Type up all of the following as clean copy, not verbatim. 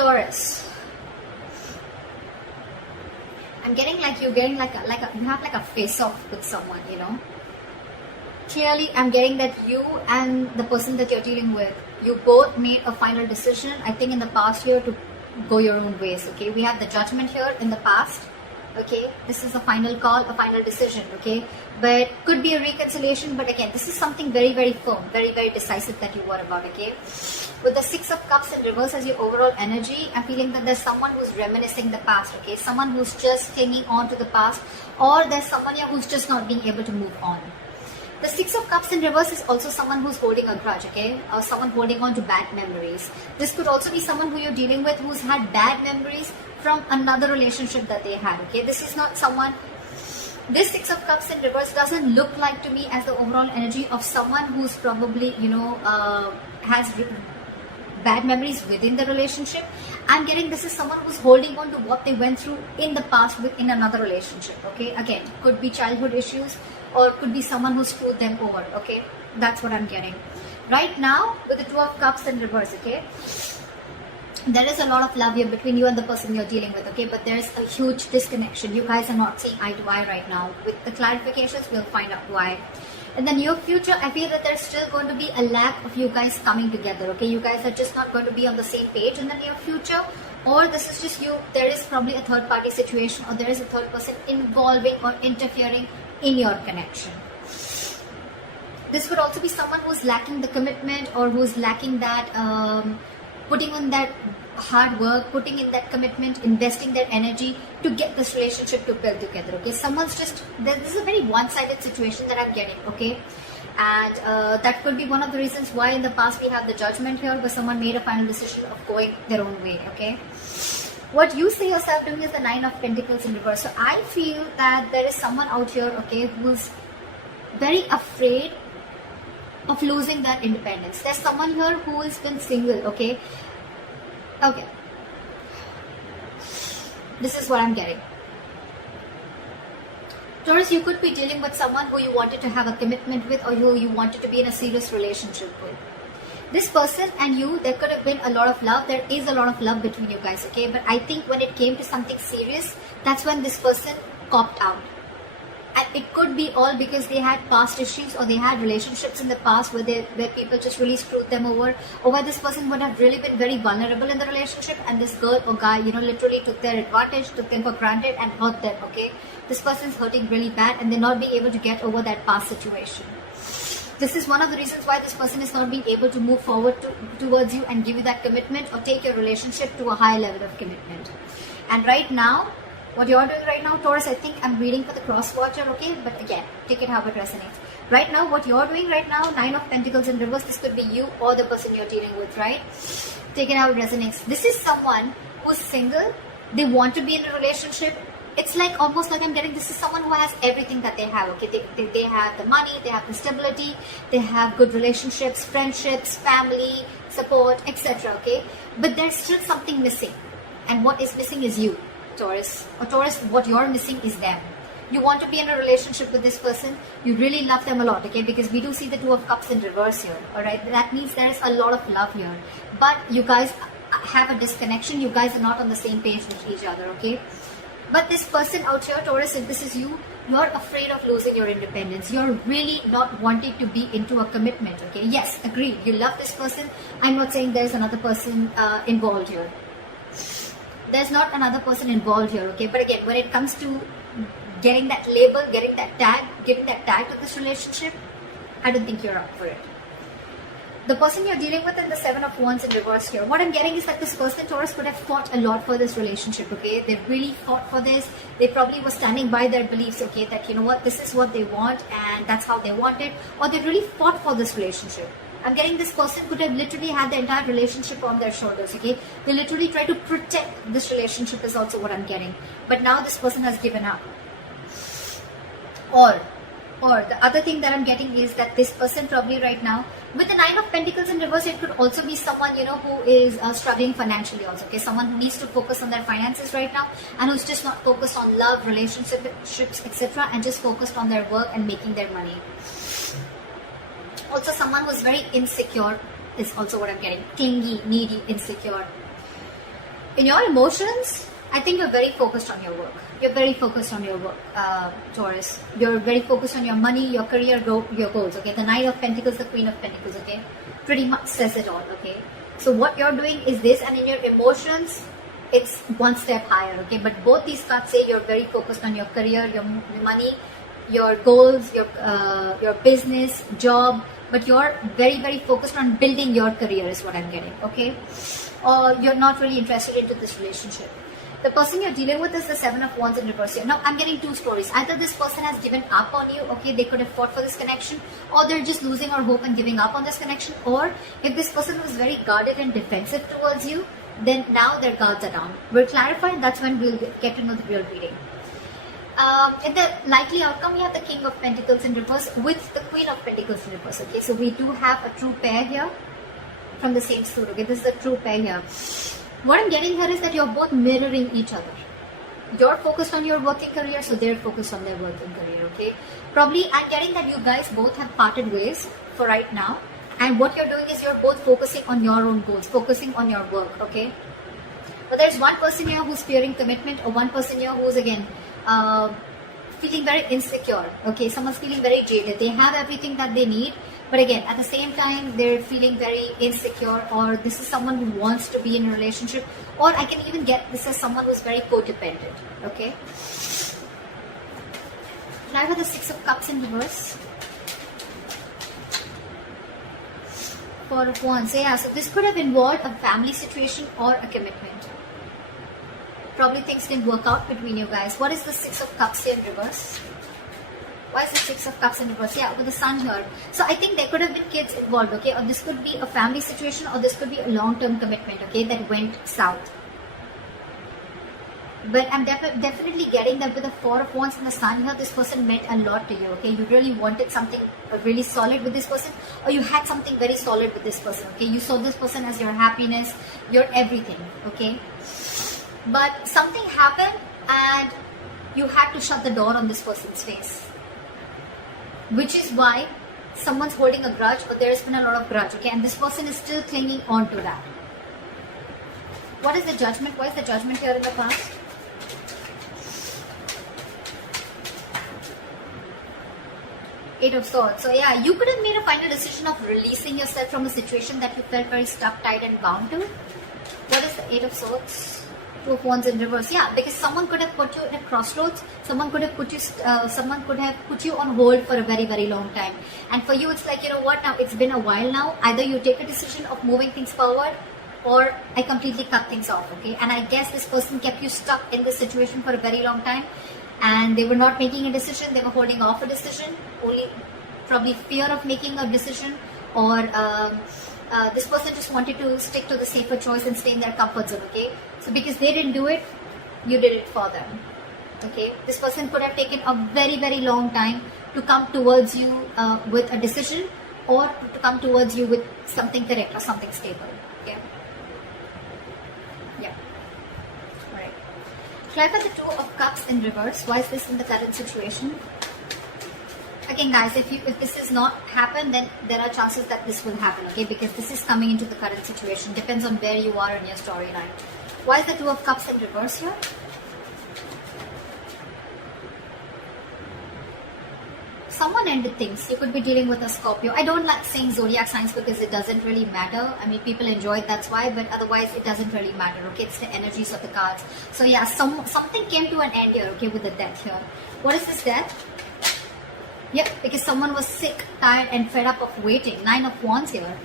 Taurus, I'm getting like you're getting like you have like a face-off with someone, you know. Clearly, I'm getting that you and the person that you're dealing with, you both made a final decision, I think in the past year, to go your own ways, okay. We have the Judgment here in the past, okay. This is a final call, a final decision, okay. But could be a reconciliation, but again, this is something very, very firm, very, very decisive that you were about, okay. With the Six of Cups in reverse as your overall energy, I'm feeling that there's someone who's reminiscing the past, okay. Someone who's just clinging on to the past, or there's someone here who's just not being able to move on. The Six of Cups in reverse is also someone who's holding a grudge, okay? Or someone holding on to bad memories. This could also be someone who you're dealing with who's had bad memories from another relationship that they had, okay? This is not someone... This Six of Cups in reverse doesn't look like to me as the overall energy of someone who's probably, you know, has bad memories within the relationship. I'm getting this is someone who's holding on to what they went through in the past within another relationship, okay? Again, could be childhood issues, or could be someone who screwed them over, okay? That's what I'm getting. Right now, with the Two of Cups in reverse, okay? There is a lot of love here between you and the person you're dealing with, okay? But there's a huge disconnection. You guys are not seeing eye to eye right now. With the clarifications, we'll find out why. In the near future, I feel that there's still going to be a lack of you guys coming together, okay? You guys are just not going to be on the same page in the near future. Or this is just you, there is probably a third party situation, or there is a third person involving or interfering in your connection. This could also be someone who's lacking the commitment, or who's lacking that putting on that hard work, putting in that commitment, investing their energy to get this relationship to build together, okay? Someone's just, this is a very one-sided situation that I'm getting, okay? And that could be one of the reasons why in the past we have the Judgment here, where someone made a final decision of going their own way, okay? What you see yourself doing is the Nine of Pentacles in reverse. So I feel that there is someone out here, okay, who's very afraid of losing their independence. There's someone here who has been single, okay? Okay. This is what I'm getting. Taurus, you could be dealing with someone who you wanted to have a commitment with, or who you wanted to be in a serious relationship with. This person and you, there could have been a lot of love. There is a lot of love between you guys, okay? But I think when it came to something serious, that's when this person copped out. And it could be all because they had past issues, or they had relationships in the past where people just really screwed them over, or where this person would have really been very vulnerable in the relationship, and this girl or guy, you know, literally took their advantage, took them for granted and hurt them, okay? This person's hurting really bad, and they're not being able to get over that past situation. This is one of the reasons why this person is not being able to move forward towards you and give you that commitment, or take your relationship to a higher level of commitment. And right now, what you're doing right now, Taurus, I think I'm reading for the cross-watcher, okay? But again, take it how it resonates. Right now, what you're doing right now, Nine of Pentacles in reverse, this could be you or the person you're dealing with, right? Take it how it resonates. This is someone who's single. They want to be in a relationship. It's like almost like I'm getting, this is someone who has everything that they have, okay? They have the money, they have the stability, they have good relationships, friendships, family, support, etc., okay? But there's still something missing. And what is missing is you, Taurus. Or Taurus, what you're missing is them. You want to be in a relationship with this person. You really love them a lot, okay? Because we do see the Two of Cups in reverse here, alright? That means there's a lot of love here. But you guys have a disconnection. You guys are not on the same page with each other, okay? But this person out here, Taurus, if this is you, you're afraid of losing your independence. You're really not wanting to be into a commitment, okay? Yes, agreed. You love this person. I'm not saying there's another person involved here. There's not another person involved here, okay? But again, when it comes to getting that label, getting that tag, giving that tag to this relationship, I don't think you're up for it. The person you're dealing with in the Seven of Wands in reverse here, what I'm getting is that this person, Taurus, could have fought a lot for this relationship, okay? They really fought for this. They probably were standing by their beliefs, okay? That, you know what, this is what they want and that's how they want it. Or they really fought for this relationship. I'm getting this person could have literally had the entire relationship on their shoulders, okay? They literally try to protect this relationship is also what I'm getting. But now this person has given up. Or the other thing that I'm getting is that this person probably right now, with the Nine of Pentacles in reverse, it could also be someone, you know, who is struggling financially also, okay? Someone who needs to focus on their finances right now and who's just not focused on love, relationships, etc. and just focused on their work and making their money. Also, someone who's very insecure is also what I'm getting. Clingy, needy, insecure. In your emotions, I think you're very focused on your work. You're very focused on your work, Taurus. You're very focused on your money, your career, your goals, okay? The Knight of Pentacles, the Queen of Pentacles, okay? Pretty much says it all, okay? So what you're doing is this, and in your emotions, it's one step higher, okay? But both these cards say you're very focused on your career, your money, your goals, your business, job, but you're very, very focused on building your career is what I'm getting, okay? Or you're not really interested into this relationship. The person you're dealing with is the Seven of Wands in reverse here. Now, I'm getting two stories. Either this person has given up on you, okay, they could have fought for this connection, or they're just losing all hope and giving up on this connection, or if this person was very guarded and defensive towards you, then now their guards are down. We'll clarify, that's when we'll get to know the real reading. In the likely outcome, we have the King of Pentacles in reverse with the Queen of Pentacles in reverse, okay? So we do have a true pair here from the same suit, okay? This is a true pair here. What I'm getting here is that you're both mirroring each other. You're focused on your working career, so they're focused on their working career, okay? Probably, I'm getting that you guys both have parted ways for right now. And what you're doing is you're both focusing on your own goals, focusing on your work, okay? But there's one person here who's fearing commitment, or one person here who's, again, feeling very insecure, okay? Someone's feeling very jaded. They have everything that they need, but again, at the same time, they're feeling very insecure, or this is someone who wants to be in a relationship, or I can even get this as someone who's very codependent, okay? Try with the Six of Cups in reverse. Four of Wands. Yeah, so this could have involved a family situation or a commitment. Probably things didn't work out between you guys. What is the Six of Cups here in reverse? Why is the Six of Cups in reverse? Yeah, with the Sun here. So I think there could have been kids involved, okay? Or this could be a family situation, or this could be a long-term commitment, okay? That went south. But I'm definitely getting that with the Four of Wands and the Sun here, this person meant a lot to you, okay? You really wanted something really solid with this person, or you had something very solid with this person, okay? You saw this person as your happiness, your everything, okay? But something happened and you had to shut the door on this person's face. Which is why someone's holding a grudge, or there's been a lot of grudge, okay? And this person is still clinging on to that. What is the Judgment? What is the Judgment here in the past? Eight of Swords. So yeah, you could have made a final decision of releasing yourself from a situation that you felt very stuck, tied and bound to. What is the Eight of Swords? Two of Wands in reverse. Yeah, because someone could have put you in a crossroads. Someone could have put you on hold for a very, very long time. And for you, it's like, you know what, now it's been a while now. Either you take a decision of moving things forward, or I completely cut things off, okay? And I guess this person kept you stuck in this situation for a very long time, and they were not making a decision. They were holding off a decision, only probably fear of making a decision, or this person just wanted to stick to the safer choice and stay in their comfort zone, okay? So because they didn't do it, you did it for them, okay? This person could have taken a very, very long time to come towards you with a decision, or to come towards you with something correct or something stable, okay? Yeah. Alright. Try for the Two of Cups in reverse. Why is this in the current situation? Again, guys, if this has not happened, then there are chances that this will happen, okay? Because this is coming into the current situation. Depends on where you are in your storyline. Why is the Two of Cups in reverse here? Someone ended things. You could be dealing with a Scorpio. I don't like saying zodiac signs because it doesn't really matter. I mean, people enjoy it, that's why, but otherwise it doesn't really matter, okay? It's the energies of the cards. So yeah, something came to an end here, okay, with the Death here. What is this Death? Yep, because someone was sick, tired and fed up of waiting. Nine of Wands here.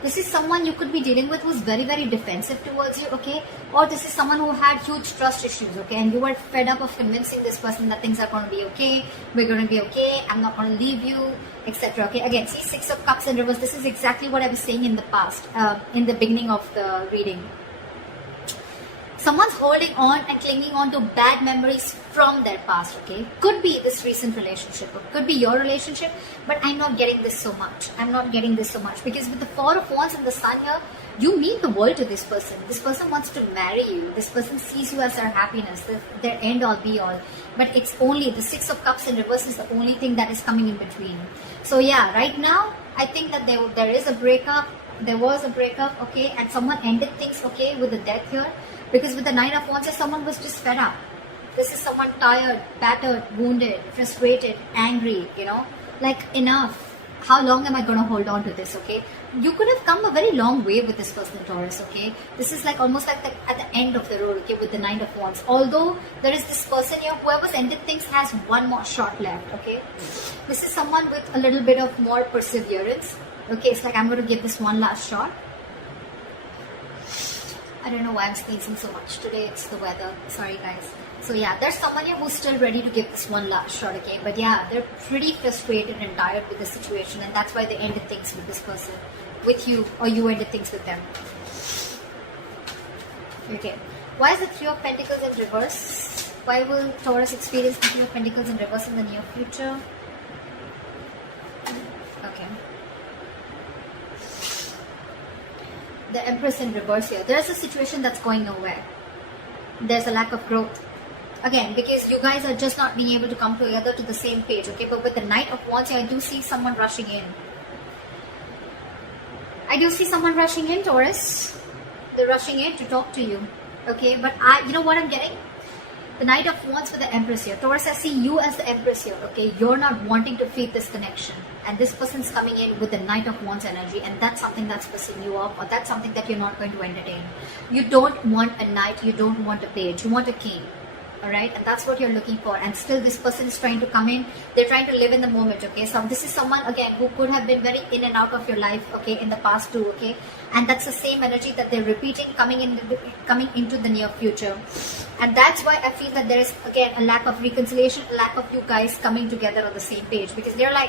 This is someone you could be dealing with who's very, very defensive towards you, okay? Or this is someone who had huge trust issues, okay? And you were fed up of convincing this person that things are going to be okay, we're going to be okay, I'm not going to leave you, etc. Okay, again, see, Six of Cups in reverse. This is exactly what I was saying in the past, in the beginning of the reading. Someone's holding on and clinging on to bad memories from their past, okay? Could be this recent relationship, or could be your relationship, but I'm not getting this so much. I'm not getting this so much because with the Four of Wands and the Sun here, you mean the world to this person. This person wants to marry you. This person sees you as their happiness, their end all be all. But it's only the Six of Cups in reverse is the only thing that is coming in between. So yeah, right now, I think that there is a breakup. There was a breakup, okay? And someone ended things, okay, with the Death here. Because with the Nine of Wands, someone was just fed up. This is someone tired, battered, wounded, frustrated, angry, you know, like enough. How long am I going to hold on to this, okay? You could have come a very long way with this person, Taurus, okay? This is like almost like at the end of the road, okay, with the Nine of Wands. Although there is this person here, whoever's ended things has one more shot left, okay? This is someone with a little bit of more perseverance, okay? It's like, I'm going to give this one last shot. I don't know why I'm sneezing so much today. It's the weather. Sorry, guys. So yeah, there's someone here who's still ready to give this one last shot, okay? But yeah, they're pretty frustrated and tired with the situation, and that's why they ended things with this person, with you, or you ended things with them. Okay. Why is the Three of Pentacles in reverse? Why will Taurus experience the Three of Pentacles in reverse in the near future? Okay. The Empress in reverse here. There's a situation that's going nowhere. There's a lack of growth. Again, because you guys are just not being able to come together to the same page, okay? But with the Knight of Wands, I do see someone rushing in. I do see someone rushing in, Taurus. They're rushing in to talk to you, okay? But you know what I'm getting? The Knight of Wands with the Empress here. Taurus, I see you as the Empress here, okay? You're not wanting to feed this connection. And this person's coming in with the Knight of Wands energy, and that's something that's pissing you off, or that's something that you're not going to entertain. You don't want a knight, you don't want a page, you want a king. Alright, and that's what you're looking for, and still this person is trying to come in. They're trying to live in the moment, okay? So this is someone, again, who could have been very in and out of your life, okay, in the past too, okay? And that's the same energy that they're repeating, coming into the near future. And that's why I feel that there is, again, a lack of reconciliation, a lack of you guys coming together on the same page, because they're like,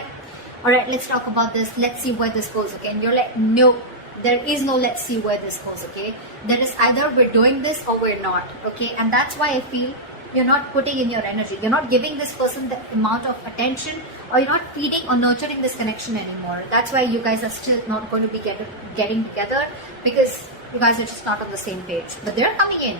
alright, let's talk about this, let's see where this goes, okay? And you're like, no, there is no let's see where this goes, okay? There is either we're doing this or we're not, okay? And that's why I feel you're not putting in your energy. You're not giving this person the amount of attention, or you're not feeding or nurturing this connection anymore. That's why you guys are still not going to be getting together, because you guys are just not on the same page. But they're coming in.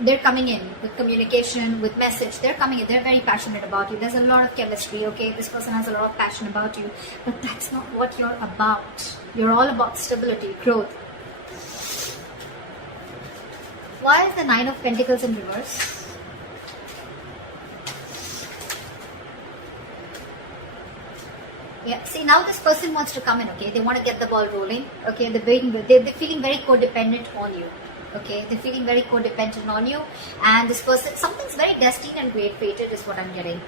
They're coming in with communication, with message. They're coming in. They're very passionate about you. There's a lot of chemistry, okay? This person has a lot of passion about you. But that's not what you're about. You're all about stability, growth. Why is the Nine of Pentacles in reverse? Yeah, see, now this person wants to come in, okay? They want to get the ball rolling, okay? They're feeling very codependent on you, okay? They're feeling very codependent on you. And this person, something's very destined and great-fated is what I'm getting.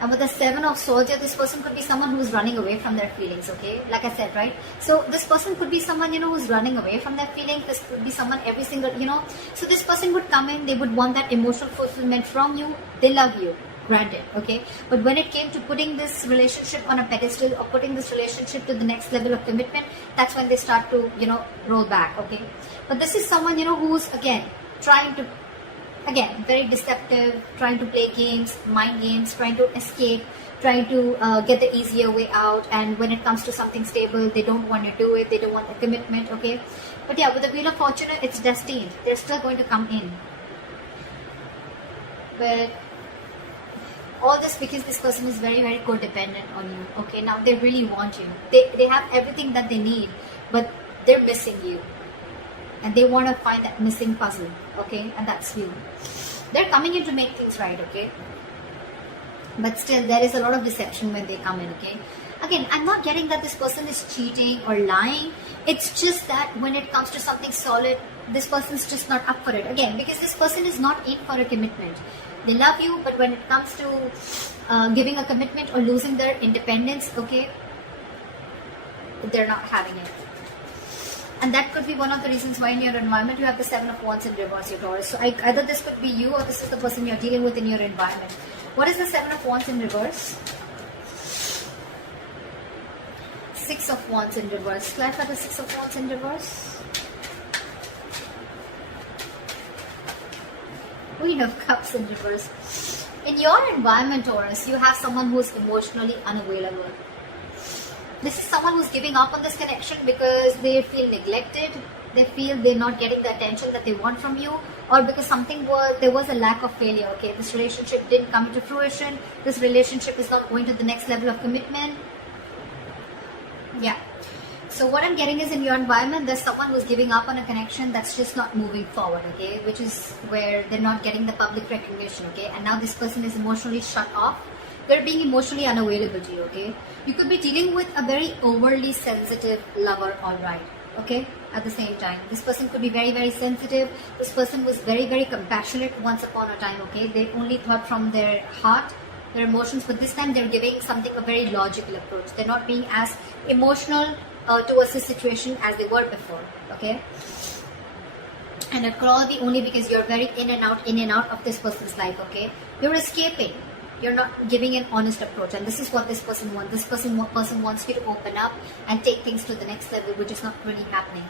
And with the Seven of Swords, this person could be someone who is running away from their feelings, okay? Like I said, right? So this person could be someone, you know, who's running away from their feelings. This could be someone every single, you know. So this person would come in, they would want that emotional fulfillment from you. They love you. Granted, okay, but when it came to putting this relationship on a pedestal, or putting this relationship to the next level of commitment, that's when they start to, you know, roll back, okay? But this is someone, you know, who's, again, trying to, again, very deceptive, trying to play games, mind games, trying to escape, trying to get the easier way out. And when it comes to something stable, they don't want to do it, they don't want a commitment, okay? But yeah, with the Wheel of Fortune, it's destined. They're still going to come in. But all this because this person is very, very codependent on you, okay? Now they really want you. They have everything that they need, but they're missing you. And they want to find that missing puzzle, okay? And that's you. They're coming in to make things right, okay? But still, there is a lot of deception when they come in, okay? Again, I'm not getting that this person is cheating or lying. It's just that when it comes to something solid, this person's just not up for it. Again, because this person is not in for a commitment. They love you, but when it comes to giving a commitment or losing their independence, okay, they're not having it. And that could be one of the reasons why in your environment you have the Seven of Wands in reverse, your Taurus. So either this could be you, or this is the person you're dealing with in your environment. What is the Seven of Wands in reverse? Six of Wands in reverse. Clarify the Six of Wands in reverse. Queen of Cups in reverse. In your environment, Taurus, you have someone who is emotionally unavailable. This is someone who's giving up on this connection because they feel neglected. They feel they're not getting the attention that they want from you, or because there was a lack of failure. Okay, this relationship didn't come to fruition. This relationship is not going to the next level of commitment. Yeah. So what I'm getting is, in your environment, there's someone who's giving up on a connection that's just not moving forward, okay? Which is where they're not getting the public recognition, okay? And now this person is emotionally shut off. They're being emotionally unavailable to you, okay? You could be dealing with a very overly sensitive lover, alright, okay? At the same time, this person could be very, very sensitive. This person was very, very compassionate once upon a time, okay? They only thought from their heart, their emotions, but this time they're giving something a very logical approach. They're not being as emotional towards the situation as they were before, okay? And it could all be only because you're very in and out of this person's life, okay? You're escaping. You're not giving an honest approach, and this is what this person wants. This person wants you to open up and take things to the next level, which is not really happening.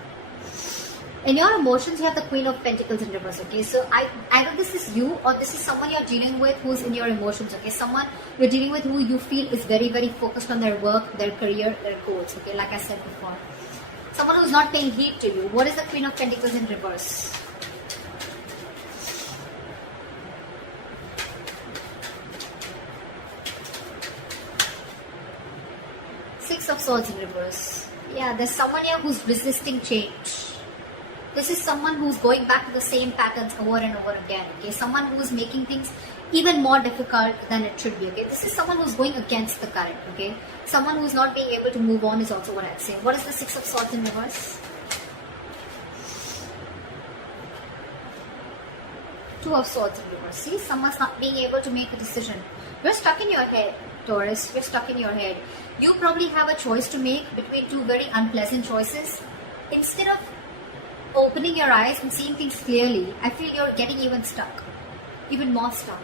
In your emotions, you have the Queen of Pentacles in reverse, okay? So either this is you, or this is someone you're dealing with who's in your emotions, okay? Someone you're dealing with who you feel is very, very focused on their work, their career, their goals, okay? Like I said before. Someone who's not paying heed to you. What is the Queen of Pentacles in reverse? Six of Swords in reverse. Yeah, there's someone here who's resisting change. This is someone who's going back to the same patterns over and over again, okay? Someone who's making things even more difficult than it should be, okay? This is someone who's going against the current, okay? Someone who's not being able to move on is also what I'm saying. What is the Six of Swords in reverse? Two of Swords in reverse. See, someone's not being able to make a decision. You're stuck in your head, Taurus. You're stuck in your head. You probably have a choice to make between two very unpleasant choices. Instead of opening your eyes and seeing things clearly, I feel you're getting even stuck, even more stuck.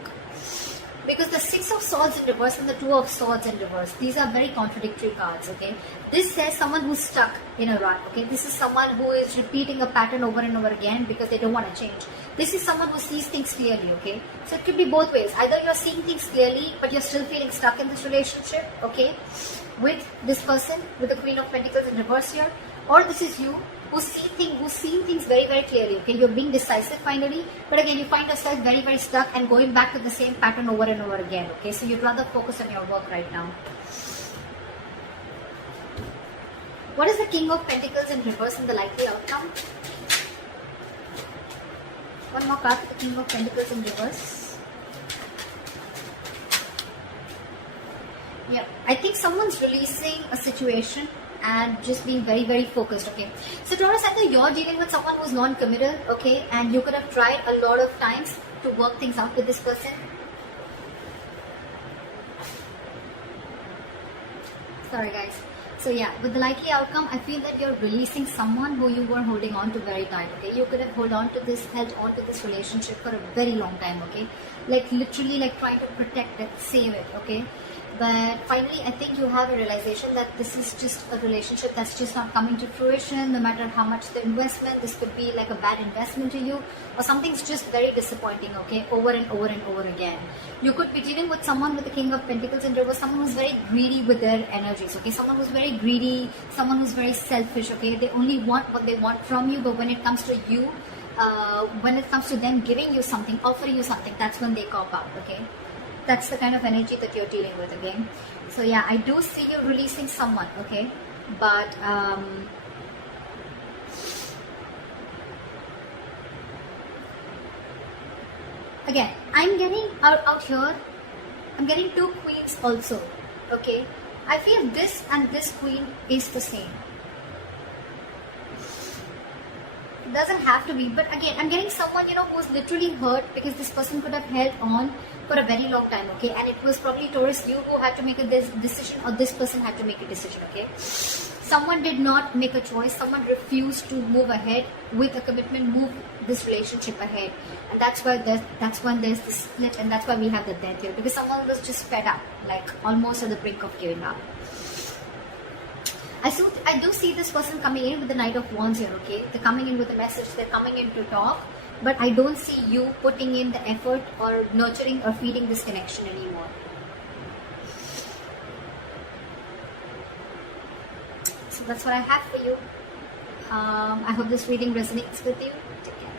Because the Six of Swords in reverse and the Two of Swords in reverse, these are very contradictory cards, okay? This says someone who's stuck in a rut, okay? This is someone who is repeating a pattern over and over again because they don't want to change. This is someone who sees things clearly, okay? So it could be both ways. Either you're seeing things clearly, but you're still feeling stuck in this relationship, okay? With this person, with the Queen of Pentacles in reverse here. Or this is you, who's seeing things very, very clearly, okay? You're being decisive finally, but again, you find yourself very, very stuck and going back to the same pattern over and over again, okay? So you'd rather focus on your work right now. What is the King of Pentacles in reverse and the likely outcome? One more card for the King of Pentacles in reverse. Yeah, I think someone's releasing a situation and just being very, very focused, okay? So Taurus, either you're dealing with someone who's non-committal, okay? And you could have tried a lot of times to work things out with this person. Sorry guys. So yeah, with the likely outcome, I feel that you're releasing someone who you were holding on to very tight, okay? You could have held on to this relationship for a very long time, okay? Like literally like trying to protect it, save it, okay? But finally, I think you have a realization that this is just a relationship that's just not coming to fruition, no matter how much the investment. This could be like a bad investment to you, or something's just very disappointing, okay, over and over and over again. You could be dealing with someone with the King of Pentacles in reverse, someone who's very greedy with their energies, okay, someone who's very greedy, someone who's very selfish, okay, they only want what they want from you, but when it comes to you, when it comes to them giving you something, offering you something, that's when they cop out, okay. That's the kind of energy that you're dealing with, again. So yeah, I do see you releasing someone, okay? But again, I'm getting out here, I'm getting two queens also, okay? I feel this and this queen is the same. It doesn't have to be, but again, I'm getting someone, you know, who's literally hurt because this person could have held on for a very long time, okay? And it was probably Taurus, you who had to make a decision, or this person had to make a decision, okay? Someone did not make a choice. Someone refused to move ahead with a commitment, move this relationship ahead. And that's when there's the split, and that's why we have the death here. Because someone was just fed up, like almost at the brink of giving up. I do see this person coming in with the Knight of Wands here, okay? They're coming in with a message, they're coming in to talk. But I don't see you putting in the effort or nurturing or feeding this connection anymore. So that's what I have for you. I hope this reading resonates with you. Take care.